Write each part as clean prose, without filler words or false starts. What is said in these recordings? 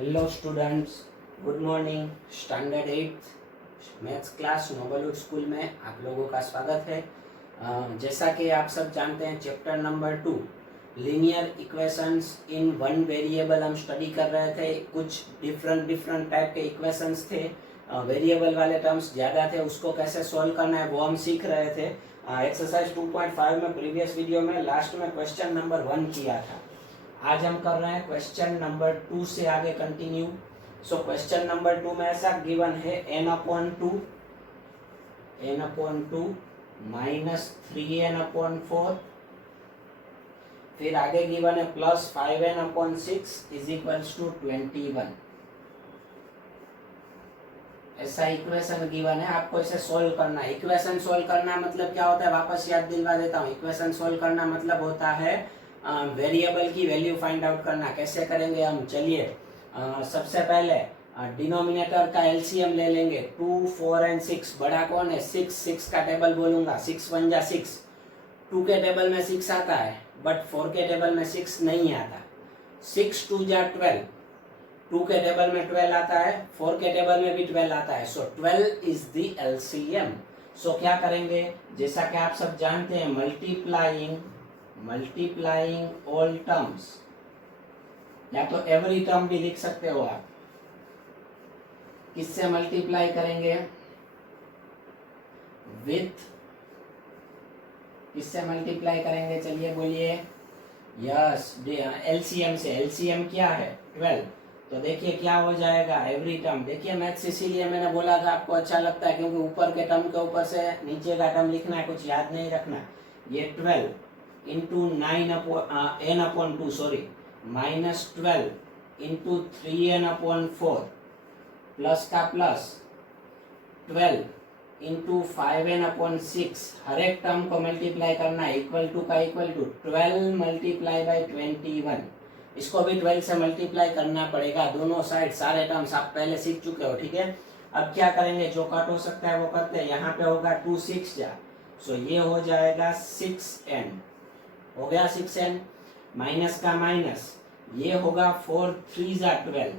Hello students, good morning. Standard 8 maths class Noblewood school में आप लोगों का स्वागत है। जैसा कि आप सब जानते हैं, chapter number 2 linear equations in one variable हम स्टडी कर रहे थे। कुछ डिफरेंट टाइप के इक्वेशंस थे, वेरिएबल वाले टर्म्स ज़्यादा थे, उसको कैसे सॉल्व करना है वो हम सीख रहे थे। एक्सरसाइज 2.5 में प्रीवियस वीडियो में लास्ट में क्वेश्चन नंबर 1 किया था। आज हम कर रहे हैं क्वेश्चन नंबर 2 से आगे कंटिन्यू। सो क्वेश्चन नंबर 2 में ऐसा गिवन है n/2 माइनस 3n/4, फिर आगे गिवन है plus 5n/6 is equals to 21। ऐसा इक्वेशन गिवन है, आपको इसे सोल्व करना है। इक्वेशन सोल्व करना मतलब क्या होता है, वापस याद दिलवा देता हूँ। इक्वेशन सोल्व करना मतलब होता है वेरिएबल की वैल्यू फाइंड आउट करना। कैसे करेंगे हम, चलिए सबसे पहले डिनोमिनेटर का एलसीएम ले लेंगे। 2, 4 एंड 6। बड़ा कौन है? 6 का टेबल बोलूंगा। 6 1 जा 6। 2 के टेबल में 6 आता है, बट 4 के टेबल में 6 नहीं आता। 6 2 जा 12। 2 के टेबल में 12 आता है, 4 के टेबल में भी 12 आता है। सो 12 इज द एलसीएम। सो क्या करेंगे, जैसा कि आप सब जानते हैं, मल्टीप्लाइंग ऑल टर्म्स, या तो एवरी टर्म भी लिख सकते हो आप। किससे मल्टीप्लाई करेंगे? विथ, किससे मल्टीप्लाई करेंगे? चलिए बोलिए। यस, एलसीएम से। एलसीएम क्या है? 12। तो देखिए क्या हो जाएगा, एवरी टर्म। देखिए मैथ्स इसीलिए मैंने बोला था आपको अच्छा लगता है, क्योंकि ऊपर के टर्म के ऊपर से नीचे का टर्म लिखना है, कुछ याद नहीं रखना। ये 12 into n/2 sorry, minus 12 into 3n/4 plus का प्लस 12 इंटू 5n/6। हर एक टर्म को मल्टीप्लाई करना है, इक्वल टू का इक्वल टू 12 मल्टीप्लाई बाई 21। इसको भी 12 से मल्टीप्लाई करना पड़ेगा, दोनों साइड। सारे टर्म्स आप पहले सीख चुके हो, ठीक है। अब क्या करेंगे, जो कट हो सकता है वो करते हैं। यहाँ पे होगा 2 6 जा, सो ये हो जाएगा 6n। हो गया 6n। माइनस का माइनस, ये होगा 4 3 जा 12,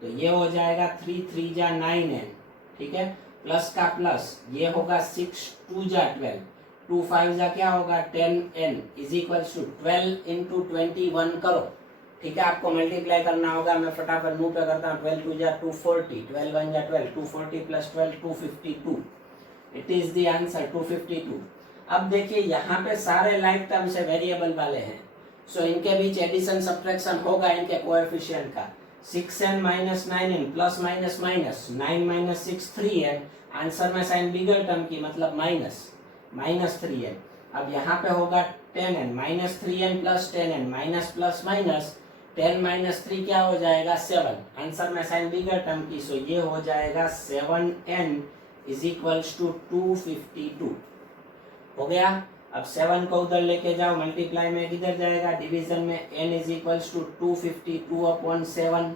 तो ये हो जाएगा 3 3 जा 9n, ठीक है। प्लस का प्लस, ये होगा 6 2 जा 12, 2 5 जा क्या होगा 10n is equal to 12 into 21 करो, ठीक है। आपको मल्टीप्लाई करना होगा, मैं फटाफट मुंह पे करता हूँ। 12 2 जा 240, 12 1 जा 12, 240 plus 12 252। It is the answer 252। अब देखिए यहाँ पे सारे लाइक टर्म्स है, वेरिएबल वाले हैं। सो इनके बीच एडिशन सब्ट्रैक्शन होगा इनके कोएफिशिएंट का। 6n minus 9n plus minus minus 9 minus 6 3n। Answer में साइन बिगर टर्म की, मतलब माइनस 3n। अब यहाँ पे होगा 10n minus 3n plus 10n minus plus minus 10 minus 3 क्या हो जाएगा 7। आंसर में साइन बिगर टर्म की, सो ये हो जाएगा 7n इज इक्वल्स टू 252। हो गया। अब 7 को उधर लेके जाओ, मल्टीप्लाई में किधर जाएगा, डिवीजन में। n इज इक्वल्स टू 252/7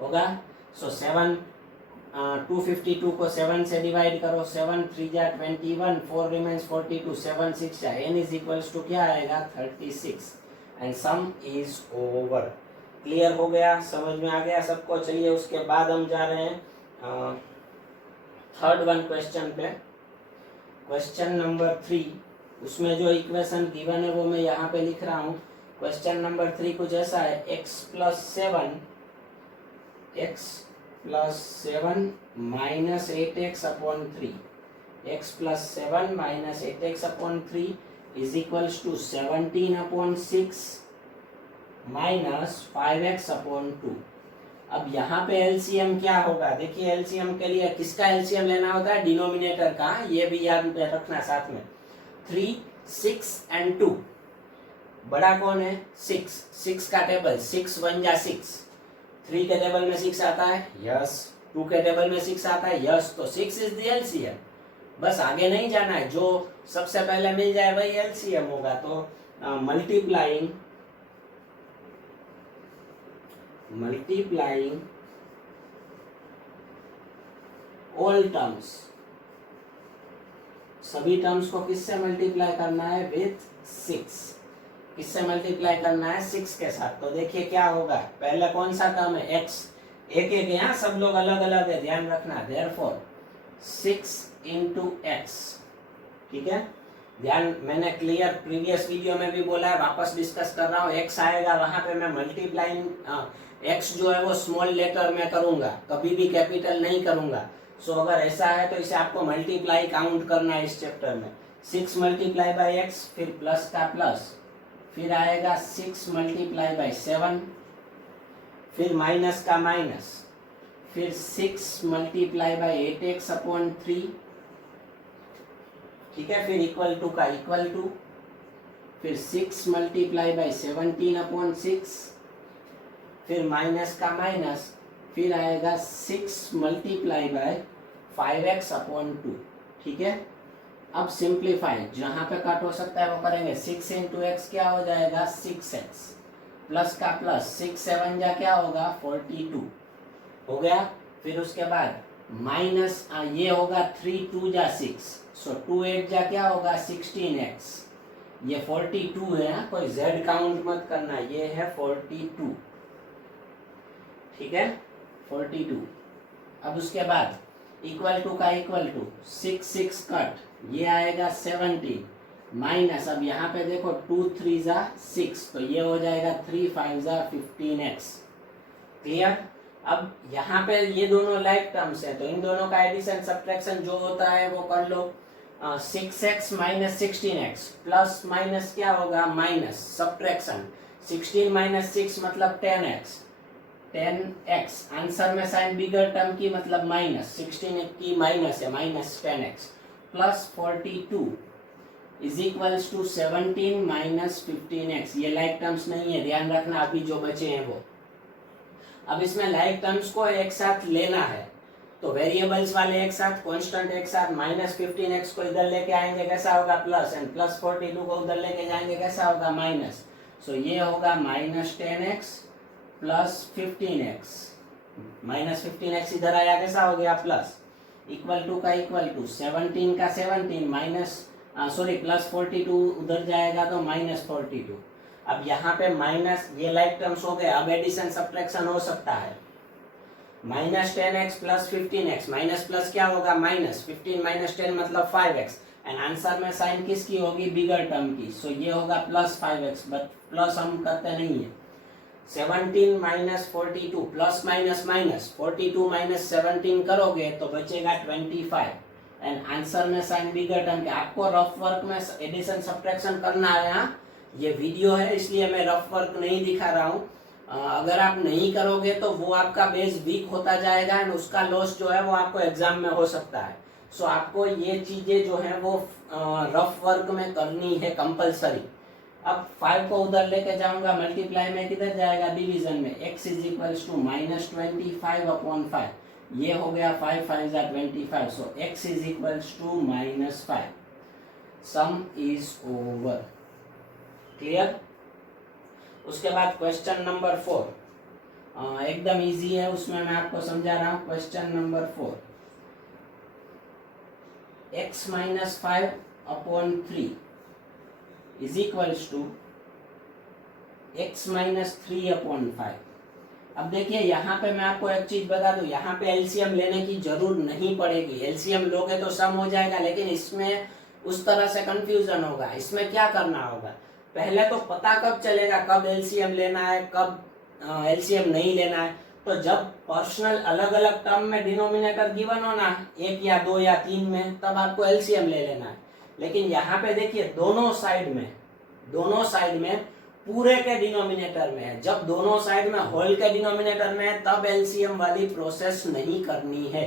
होगा। सो 252 को 7 से डिवाइड करो। 7 3 जा 21, 4 रिमेन्स 42, 7 6 जा, n इज इक्वल्स टू क्या आएगा 36। And some is over. Clear हो गया, समझ में आ गया सबको। चलिए उसके बाद हम जा रहे हैं थर्ड वन क्वेश्चन पे। क्वेश्चन नंबर 3, उसमें जो इक्वेशन गिवन है वो मैं यहाँ पे लिख रहा हूँ। क्वेश्चन नंबर 3 कुछ ऐसा है, x plus 7 minus 8x/3, x plus 7 minus 8x/3 is equals to 17/6 minus 5x/2। अब यहाँ पे एलसीएम क्या होगा, देखिए एलसीएम के लिए किसका एलसीएम लेना होता है, डिनोमिनेटर का। ये भी याद रखना साथ में। 3 6 एंड 2। बड़ा कौन है? 6 का टेबल 6 1 जा 6। 3 के टेबल में 6 आता है, यस। 2 के टेबल में 6 आता है, यस। तो 6 इज द एलसीएम। बस आगे नहीं जाना है, जो सबसे पहले मिल जाए वही एलसीएम होगा। तो मल्टीप्लाइंग ऑल टर्म्स, सभी टर्म्स को किससे मल्टीप्लाई करना है, विथ 6। किससे मल्टीप्लाई करना है, 6 के साथ। तो देखिए क्या होगा, पहले कौन सा टर्म है, x। एक एक यहाँ सब लोग अलग अलग है, ध्यान रखना। देयरफॉर 6 इंटू एक्स, ठीक है। ध्यान, मैंने क्लियर प्रीवियस वीडियो में भी बोला है, वापस डिस्कस कर रहा हूँ। एक्स आएगा वहां पे मैं मल्टीप्लाइंग एक्स जो है वो स्मॉल लेटर में करूंगा, कभी भी कैपिटल नहीं करूंगा। सो अगर ऐसा है तो इसे आपको मल्टीप्लाई काउंट करना है इस चैप्टर में। 6 मल्टीप्लाई बाई एक्स, फिर प्लस का प्लस, फिर आएगा 6 मल्टीप्लाई बाई 7, फिर माइनस का माइनस, फिर 6 मल्टीप्लाई बाई 8x अपॉन 3, ठीक है। फिर इक्वल टू का इक्वल टू, फिर 6 मल्टीप्लाई बाई 17 अपॉन 6, फिर माइनस का माइनस, फिर आएगा 6 मल्टीप्लाई बाय 5x अपॉन 2, ठीक है। अब सिंप्लीफाई, जहां पे कट हो सकता है वो करेंगे। 6 इंटू एक्स क्या हो जाएगा 6x, प्लस का प्लस, 6 7 जा क्या होगा 42 हो गया। फिर उसके बाद माइनस ये होगा 3 2 जा 6, सो 2 8 जा क्या होगा 16x। ये 42 है ना, कोई z काउंट मत करना, ये है 42, ठीक है 42। अब उसके बाद इक्वल टू का इक्वल टू, 6 6 कट, ये आएगा 17 माइनस, अब यहाँ पे देखो 2 3 जा 6, तो ये हो जाएगा 3 5 जा 15x, क्लियर। अब यहाँ पे ये दोनों लाइक टर्म्स है, तो इन दोनों का एडिशन सब्ट्रैक्शन जो होता है वो कर लो। 6x minus 16x, plus minus क्या होगा माइनस, सब्ट्रैक्शन 16 माइनस 6 मतलब 10x, 10x आंसर में साइन बिगर टर्म की मतलब माइनस, 16 की माइनस है, minus 10x plus 42 is equals to 17 minus 15x। ये लाइक टर्म्स नहीं है, ध्यान रखना, अभी जो बचे हैं वो। अब इसमें लाइक टर्म्स को एक साथ लेना है, तो वेरिएबल्स वाले एक साथ, कांस्टेंट एक साथ। माइनस 15x को इधर लेके आएंगे कैसा होगा प्लस, एंड प्लस 42 को उधर लेके जाएंगे कैसा होगा माइनस। सो ये होगा minus 10x plus 15x, minus 15x इधर आया कैसा हो गया प्लस, इक्वल टू का इक्वल टू 17 का 17 माइनस सॉरी प्लस 42 उधर जाएगा तो माइनस 42। अब यहाँ पे माइनस, ये लाइक टर्म्स हो गए। अब एडिशन सब्ट्रैक्शन हो सकता है। Minus 10x plus 15x, minus plus क्या होगा माइनस, 15 माइनस 10 मतलब 5x, एंड आंसर में साइन किसकी होगी बिगर टर्म की, सो ये होगा प्लस 5x, बट प्लस हम करते नहीं है। 17 minus 42 plus minus minus, 42 minus 17 करोगे तो बचेगा 25, एंड आंसर में साइन बिगर टर्म के। आपको रफ वर्क में एडिशन सब्ट्रैक्शन करना है। यहाँ ये वीडियो है इसलिए मैं रफ वर्क नहीं दिखा रहा हूँ। अगर आप नहीं करोगे तो वो आपका बेस वीक होता जाएगा, एंड उसका लॉस जो है वो आपको एग्जाम में हो सकता है। सो आपको ये चीजें जो है वो रफ वर्क में करनी है कंपलसरी। अब 5 को उधर लेके जाऊंगा, मल्टीप्लाई में किधर जाएगा डिवीजन में, x is equals to minus 25 upon 5, ये हो गया 5 5 जा 25, so x is equals to minus 5। Sum is over, clear. उसके बाद क्वेश्चन नंबर 4 एकदम इजी है, उसमें मैं आपको समझा रहा हूं। Question number 4, x minus 5 upon 3 is equals to x minus 3 upon 5। अब देखिए यहाँ पे मैं आपको एक चीज बता दूं, यहाँ पे एलसीएम लेने की जरूर नहीं पड़ेगी। एलसीएम लोगे तो सम हो जाएगा, लेकिन इसमें उस तरह से कंफ्यूजन होगा। इसमें क्या करना होगा, पहले तो पता कब चलेगा कब एलसीएम लेना है कब एलसीएम नहीं लेना है, तो जब पर्सनल अलग अलग टर्म में डिनोमिनेटर गिवन हो ना, 1 या 2 या 3 में, तब आपको एलसीएम ले लेना है। लेकिन यहाँ पे देखिए दोनों साइड में पूरे के डिनोमिनेटर में है। जब दोनों साइड में होल के डिनोमिनेटर में है तब एलसीएम वाली प्रोसेस नहीं करनी है।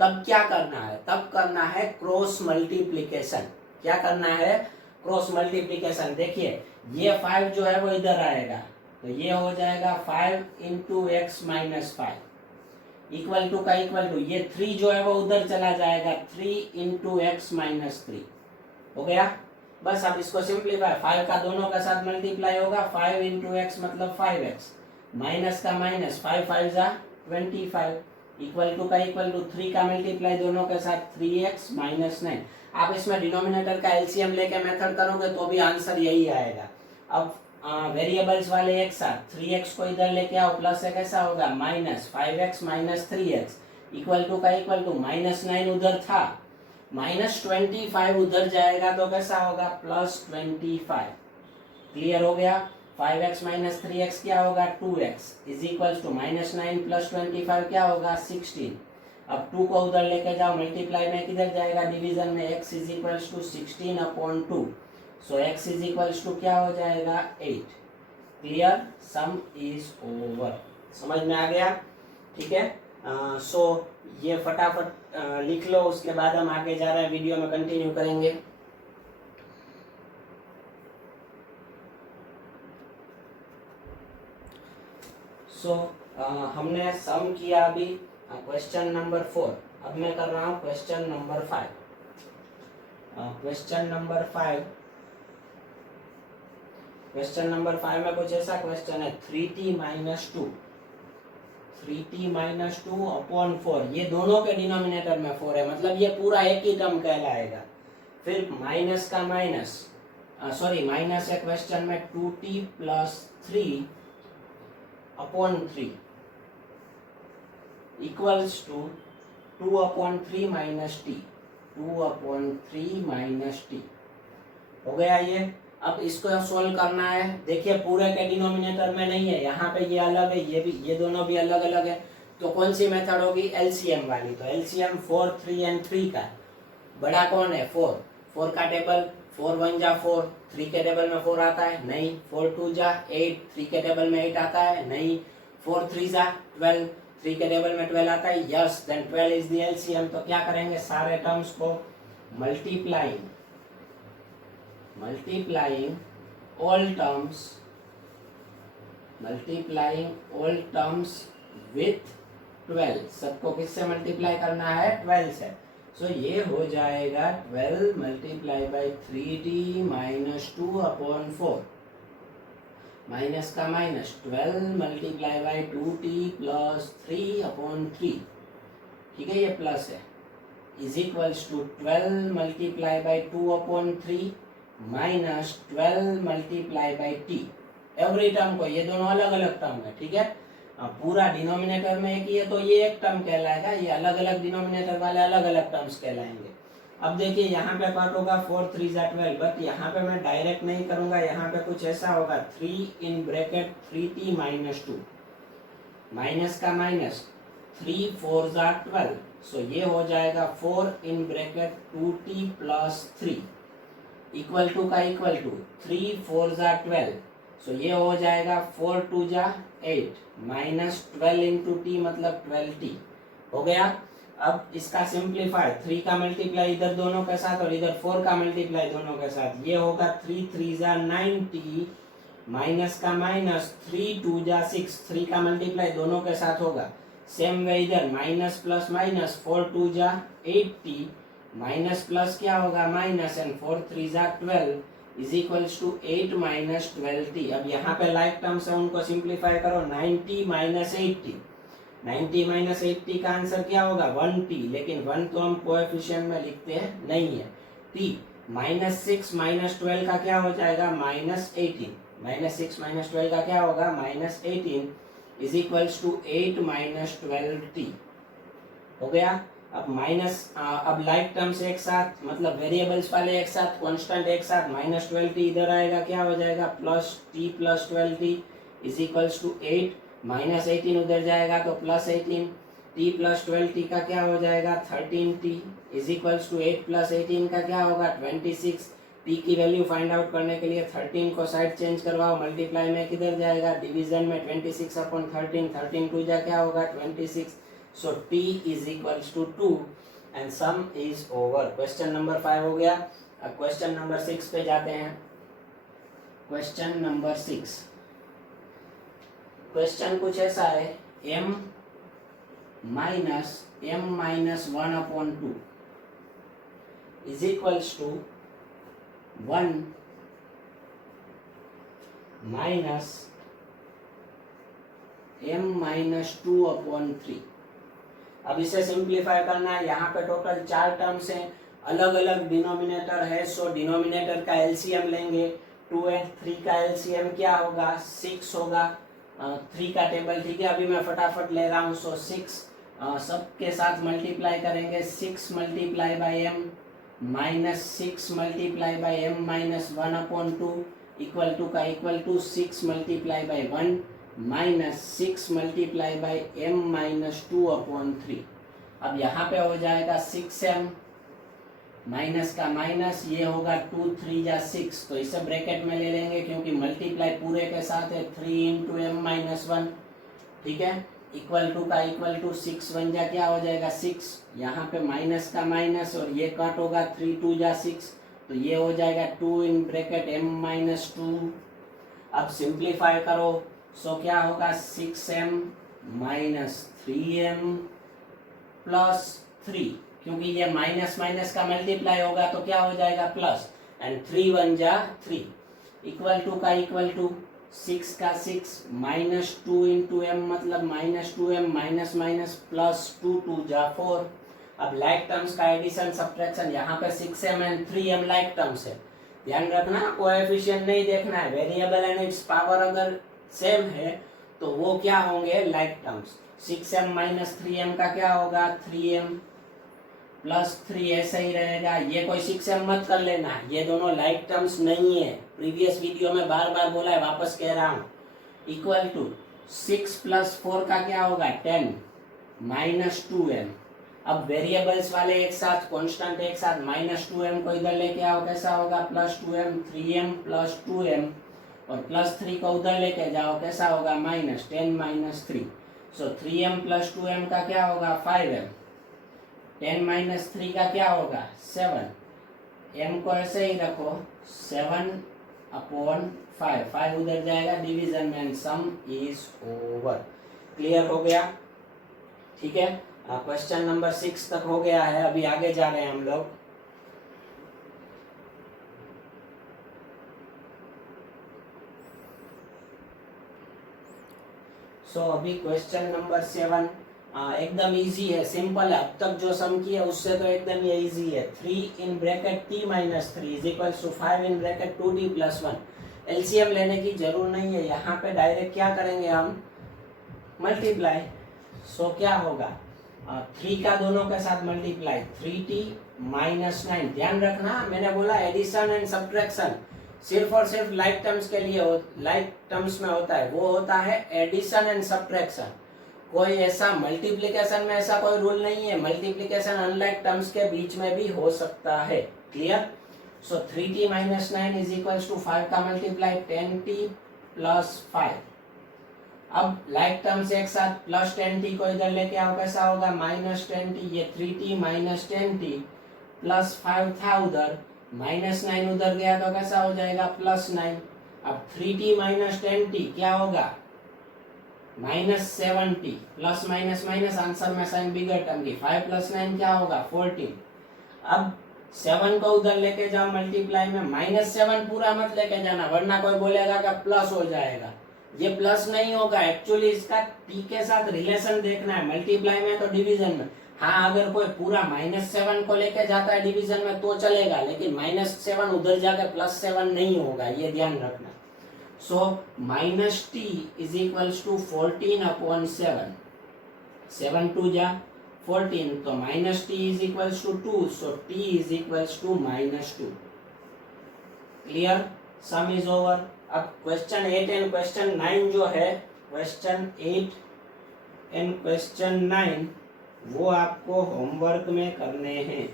तब क्या करना है, तब करना है क्रॉस मल्टीप्लीकेशन। क्या करना है, क्रॉस मल्टीप्लीकेशन। देखिए ये 5 जो है वो इधर आएगा, तो ये हो जाएगा 5 into x minus 5 equal to का इक्वल टू, ये 3 जो है वो उधर चला जाएगा, 3 इंटू एक्स माइनस 3 हो गया। बस अब इसको सिंप्लीफाई, 5 का दोनों के साथ मल्टीप्लाई होगा, 5 इंटू एक्स मतलब 5x, माइनस का माइनस, 5 5 जा 25 इक्वल टू का इक्वल टू 3 का मल्टीप्लाई दोनों के साथ 3x माइनस 9। आप इसमें डिनोमिनेटर का एलसीएम लेके मेथड करोगे तो भी आंसर यही आएगा। अब वेरिएबल्स वाले एक साथ 3x को इधर लेके आओ, प्लस है कैसा होगा minus 5x minus 3x equal to का इक्वल टू -9 उधर था, -25 उधर जाएगा तो कैसा होगा +25। क्लियर हो गया। 5x माइनस 3x क्या होगा 2x is equal to -9 plus 25 क्या होगा 16। अब 2 को उधर लेके जाओ, मल्टीप्लाई में किधर जाएगा डिवीजन में, x is equal to 16/2। So x is equal to क्या हो जाएगा 8। Clear, sum is over. समझ में आ गया, ठीक है। सो ये फटाफट लिख लो, उसके बाद हम आगे जा रहे हैं, वीडियो में कंटिन्यू करेंगे। सो हमने सम किया अभी क्वेश्चन नंबर 4। अब मैं कर रहा हूँ क्वेश्चन नंबर 5। क्वेश्चन नंबर 5 में कुछ ऐसा क्वेश्चन है 3t माइनस 2 अपॉन 4। ये दोनों के डिनोमिनेटर में 4 है, मतलब ये पूरा एक ही टर्म कहलाएगा। फिर माइनस का माइनस, माइनस है क्वेश्चन में 2t plus 3 upon 3 equals to 2/3 minus टी, 2/3 माइनस टी। हो गया ये। अब इसको सॉल्व करना है। देखिए पूरे के डिनोमिनेटर में नहीं है, यहाँ पे ये अलग है, ये भी, ये दोनों भी अलग अलग है। तो कौन सी मेथड होगी एलसीएम वाली। तो एलसीएम 4, 3 एंड 3 का बड़ा कौन है 4 का टेबल 4 1 जा 4, 3 के टेबल में 4 आता है नहीं, 4 2 जा 8, 3 के टेबल में 8 आता है नहीं, 4 3 जा 12, 3 के टेबल में 12 आता है, yes, then 12 is the LCM. तो क्या करेंगे सारे टर्म्स को मल्टीप्लाइंग all terms with 12। सबको किससे मल्टीप्लाई करना है 12 से। सो ये हो जाएगा 12 multiply by 3t minus 2/4 minus का minus 12 multiply by 2t plus 3/3। ठीक है, ये प्लस है, is equals to 12 multiply by 2/3 minus 12 multiply by T. Every term को, ये दोनों अलग अलग टर्म है, ठीक है। पूरा डिनोमिनेटर में एक ही है तो ये एक टर्म कहलाएगा, ये अलग अलग डिनोमिनेटर वाले अलग अलग टर्म्स कहलाएंगे। अब देखिए यहाँ पे पार्ट होगा 4 3 जा 12, बट यहाँ पे मैं डायरेक्ट नहीं करूंगा, यहाँ पे कुछ ऐसा होगा 3 in bracket 3t minus 2 minus का माइनस 3 4 जा 12। सो ये हो जाएगा 4 in bracket 2t plus 3 equal to का इक्वल टू 3 4 जा 12। सो ये हो जाएगा 4 2 जा 8 माइनस 12 इंटू टी मतलब 12t। हो गया। अब इसका सिंप्लीफाई 3 का मल्टीप्लाई इधर दोनों के साथ और इधर 4 का मल्टीप्लाई दोनों के साथ, ये होगा 3 3 जा 9t माइनस का माइनस 3 2 जा 6, 3 का मल्टीप्लाई दोनों के साथ होगा। सेम वे इधर माइनस प्लस माइनस 4 2 जा 8t माइनस प्लस क्या होगा माइनस एंड 4 3 जा 12 is equals to 8 minus 12t। अब यहाँ पे लाइक टर्म्स है उनको सिंप्लीफाई करो, 9t माइनस 8t, 90 माइनस 80 का आंसर क्या होगा 1t, लेकिन 1 तो हम कोएफिशिएंट में लिखते हैं नहीं है। t माइनस 6 माइनस 12 का क्या हो जाएगा माइनस 18, माइनस 6 माइनस 12 का क्या होगा minus 18 is equals to 8 minus 12t। हो गया। अब माइनस, अब लाइक टर्म्स एक साथ, मतलब वेरिएबल्स वाले एक साथ, कांस्टेंट एक साथ, माइनस 12t इधर आएगा क्या हो जाएगा plus t plus 12t is equals to 8 minus 18 उधर जाएगा तो प्लस 18, t प्लस 12t का क्या हो जाएगा 13t is equals to 8 plus 18 का क्या होगा 26। t की वैल्यू फाइंड आउट करने के लिए 13 को साइड चेंज करवाओ, मल्टीप्लाई में किधर जाएगा डिवीजन में 26/13, 13 2 जा क्या होगा 26। So t is equals to 2 and sum is over। Question number 5 हो गया। अब क्वेश्चन नंबर 6 पे जाते हैं। क्वेश्चन नंबर 6, क्वेश्चन कुछ ऐसा है m minus 1/2 is equals to 1 minus m minus 2/3। अब इसे सिंप्लीफाई करना है। यहाँ पे टोटल 4 टर्म्स हैं, अलग अलग डिनोमिनेटर है, सो डिनोमिनेटर का एलसीएम लेंगे। 2 एंड 3 का एलसीएम क्या होगा? 6 होगा। 3 का टेबल ठीक है, अभी मैं फटाफट ले रहा हूँ। सो 6 सबके साथ मल्टीप्लाई करेंगे, 6 multiply by M minus 6 multiply by M minus 1/2 equal to का equal to 6 multiply by 1 minus 6 multiply by M minus 2/3। अब यहाँ पे हो जाएगा 6m माइनस का माइनस, ये होगा 2 3 जा 6, तो इसे ब्रैकेट में ले लेंगे क्योंकि मल्टीप्लाई पूरे के साथ है। 3 इंटू एम माइनस 1 ठीक है, इक्वल टू का इक्वल टू 6 1 जा क्या हो जाएगा 6, यहाँ पे माइनस का माइनस और ये कट होगा 3 2 जा 6, तो ये हो जाएगा 2 इन ब्रैकेट m माइनस 2। अब सिंप्लीफाई करो, सो क्या होगा 6m माइनस 3m प्लस 3, क्योंकि ये माइनस माइनस का मल्टीप्लाई होगा तो क्या हो जाएगा प्लस, एंड 3 1 जा 3 इक्वल टू का इक्वल टू 6 का 6 माइनस 2 इंटू एम मतलब minus 2m minus minus plus 2 2 जा 4। अब लाइक टर्म्स का एडिशन सब्ट्रैक्शन, यहाँ पे 6m and 3m like terms है, ध्यान रखना कोएफिशिएंट नहीं देखना है। वेरिएबल एंड इट्स पावर अगर सेम है तो वो क्या होंगे like terms. 6m minus 3m का क्या होगा 3m प्लस 3 ऐसा ही रहेगा। ये कोई 6m मत कर लेना, ये दोनों लाइक टर्म्स नहीं है, प्रीवियस वीडियो में बार बार बोला है, वापस कह रहा हूँ। इक्वल टू 6 प्लस 4 का क्या होगा 10 माइनस 2m। अब वेरिएबल्स वाले एक साथ, कांस्टेंट एक साथ, माइनस 2m को इधर लेके आओ कैसा होगा plus 2m, 3m plus 2m और प्लस 3 को उधर लेके जाओ कैसा होगा माइनस 10 माइनस 3। सो 3m प्लस 2m का क्या होगा 5m, 10 माइनस 3 का क्या होगा 7, m को ऐसे ही रखो 7/5, 5 उधर जाएगा डिवीजन में and some is over. Clear हो गया? ठीक है, क्वेश्चन नंबर 6 तक हो गया है, अभी आगे जा रहे हैं हम लोग। अभी क्वेश्चन नंबर 7 एकदम इजी है, सिंपल है। अब तक जो सम किया उससे तो एकदम ये इजी है। 3 in bracket t minus 3 is equal to 5 in bracket 2t plus 1। LCM लेने की जरूर नहीं है, यहाँ पे डायरेक्ट क्या करेंगे हम मल्टीप्लाई। क्या होगा 3 का दोनों के साथ मल्टीप्लाई 3t माइनस 9। ध्यान रखना मैंने बोला एडिशन एंड सब्ट्रैक्शन सिर्फ और सिर्फ लाइक टर्म्स के लिए लाइक टर्म्स में होता है, वो होता है एडिशन एंड सब्ट्रैक्शन। कोई ऐसा मल्टीप्लिकेशन में ऐसा कोई रूल नहीं है, मल्टीप्लिकेशन अनलाइक टर्म्स के बीच में भी हो सकता है। Clear? 3t minus 9 is equal to 5 का मल्टीप्लाई 10t प्लस 5। अब लाइक टर्म्स एक साथ प्लस 10t को इधर लेके आओ कैसा होगा माइनस 10t, ये 3t माइनस 10t प्लस 5 था उधर, माइनस 9 उधर गया तो कैसा हो जाएगा प्लस 9। अब 3t माइनस 10t क्या होगा minus 7t plus minus minus answer में साइन बिगर टर्म की 5 प्लस 9 क्या होगा 14। अब 7 को उधर लेके जाओ मल्टीप्लाई में, माइनस 7 पूरा मत लेके जाना वरना कोई बोलेगा कि प्लस हो जाएगा, ये प्लस नहीं होगा। एक्चुअली इसका t के साथ रिलेशन देखना है, मल्टीप्लाई में तो डिवीजन में। हाँ अगर कोई पूरा माइनस 7 को लेके जाता है डिवीजन में तो चलेगा, लेकिन माइनस 7 उधर जाकर प्लस 7 नहीं होगा, ये ध्यान रखना। Minus t is equals to 14/7, 7 2 जा 14, तो minus t is equals to 2, so t is equals to minus 2। Clear? Sum is over. अब क्वेश्चन 8 एंड क्वेश्चन 9 जो है, क्वेश्चन 8 एंड क्वेश्चन 9 वो आपको होमवर्क में करने हैं।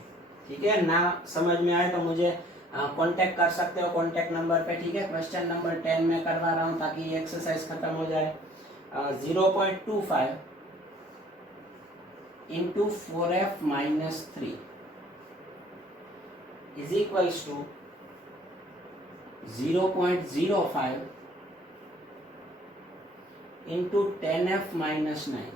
ठीक है, ना समझ में आए तो मुझे कांटेक्ट कर सकते हो कांटेक्ट नंबर पे। ठीक है, क्वेश्चन नंबर 10 में करवा रहा हूँ ताकि ये एक्सरसाइज खत्म हो जाए। 0.25 into 4f minus 3 is equals to 0.05 into 10f minus 9।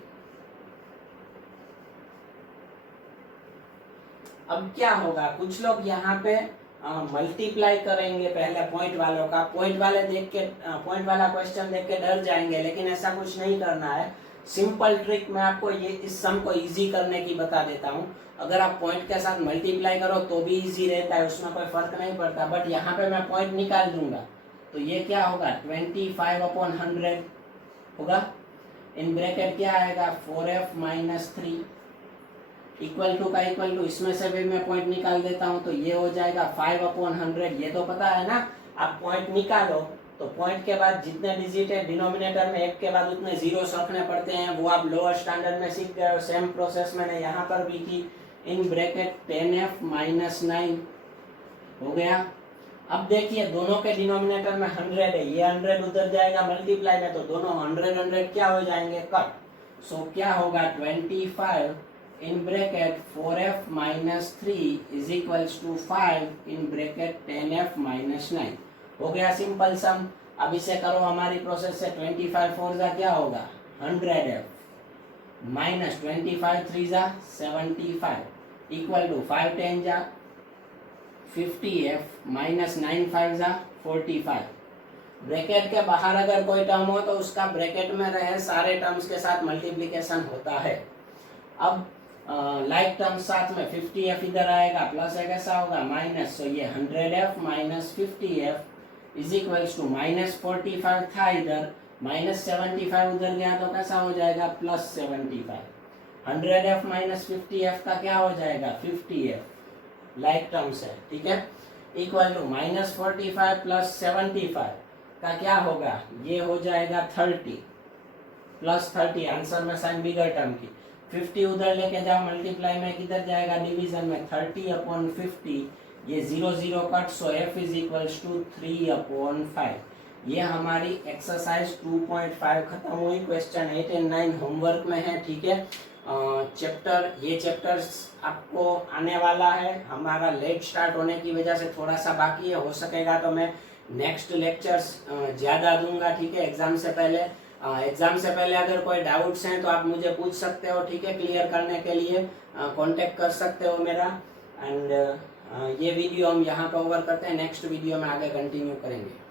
अब क्या होगा, कुछ लोग यहाँ पे मल्टीप्लाई करेंगे पहले पॉइंट वालों का, पॉइंट वाले देख के पॉइंट वाला क्वेश्चन देख के डर जाएंगे, लेकिन ऐसा कुछ नहीं करना है। सिंपल ट्रिक मैं आपको ये इस सम को इजी करने की बता देता हूँ। अगर आप पॉइंट के साथ मल्टीप्लाई करो तो भी इजी रहता है, उसमें कोई फर्क नहीं पड़ता, बट यहाँ पे मैं पॉइंट निकाल दूंगा। तो ये क्या होगा 25/100 होगा। इन ब्रैकेट क्या आएगा 4f माइनस 3 इक्वल टू का इक्वल टू, इसमें से भी मैं पॉइंट निकाल देता हूं, तो ये हो जाएगा 5/100। ये तो पता है ना, आप पॉइंट निकालो तो पॉइंट के बाद जितने डिजिट है डिनोमिनेटर में एक के बाद उतने जीरोस रखने पड़ते हैं, वो आप लोअर स्टैंडर्ड में सीख गए हो। सेम प्रोसेस मैंने यहाँ पर भी की। इन ब्रैकेट 10f माइनस 9 हो गया। अब देखिए दोनों के डिनोमिनेटर में 100 है, ये 100 उधर जाएगा मल्टीप्लाई में, तो दोनों 100 क्या हो जाएंगे कट। सो क्या होगा 25 in bracket 4f minus 3 is equals to 5 in bracket 10f minus 9 हो गया सिंपल सम। अब इसे करो हमारी प्रोसेस से, 25 4 जा क्या होगा 100f माइनस 25 3 जा 75 इक्वल टू 5 10 जा 50f माइनस 9 5 जा 45। ब्रैकेट के बाहर अगर कोई टर्म हो तो उसका ब्रैकेट में रहे सारे टर्म्स के साथ मल्टीप्लिकेशन होता है। अब लाइक टर्म्स साथ में 50f इधर आएगा, प्लस है कैसा होगा माइनस, तो ये 100f minus 50f is equals to minus 45 था इधर, माइनस 75 उधर गया तो कैसा हो जाएगा प्लस 75। 100f माइनस 50f का क्या हो जाएगा 50f, लाइक टर्म्स है, ठीक है। इक्वल टू माइनस 45 प्लस 75 का क्या होगा, ये हो जाएगा 30 प्लस 30, आंसर में साइन बिगर टर्म की 50 उधर लेके जाओ मल्टीप्लाई में, किधर जाएगा डिवीजन में 30/50, ये 0 0 cut, so f is equals to 3/5। ये हमारी एक्सरसाइज 2.5 खत्म हुई। क्वेश्चन 8 और 9 होमवर्क में है, ठीक है। ये चैप्टर्स आपको आने वाला है, हमारा लेट स्टार्ट होने की वजह से थोड़ा सा बाकी है, हो सकेगा तो मैं नेक्स्ट लेक्चर्स ज़्यादा दूंगा, ठीक है। एग्जाम से पहले अगर कोई डाउट्स हैं तो आप मुझे पूछ सकते हो, ठीक है। क्लियर करने के लिए कांटेक्ट कर सकते हो मेरा। एंड ये वीडियो हम यहाँ पर ओवर करते हैं, नेक्स्ट वीडियो में आगे कंटिन्यू करेंगे।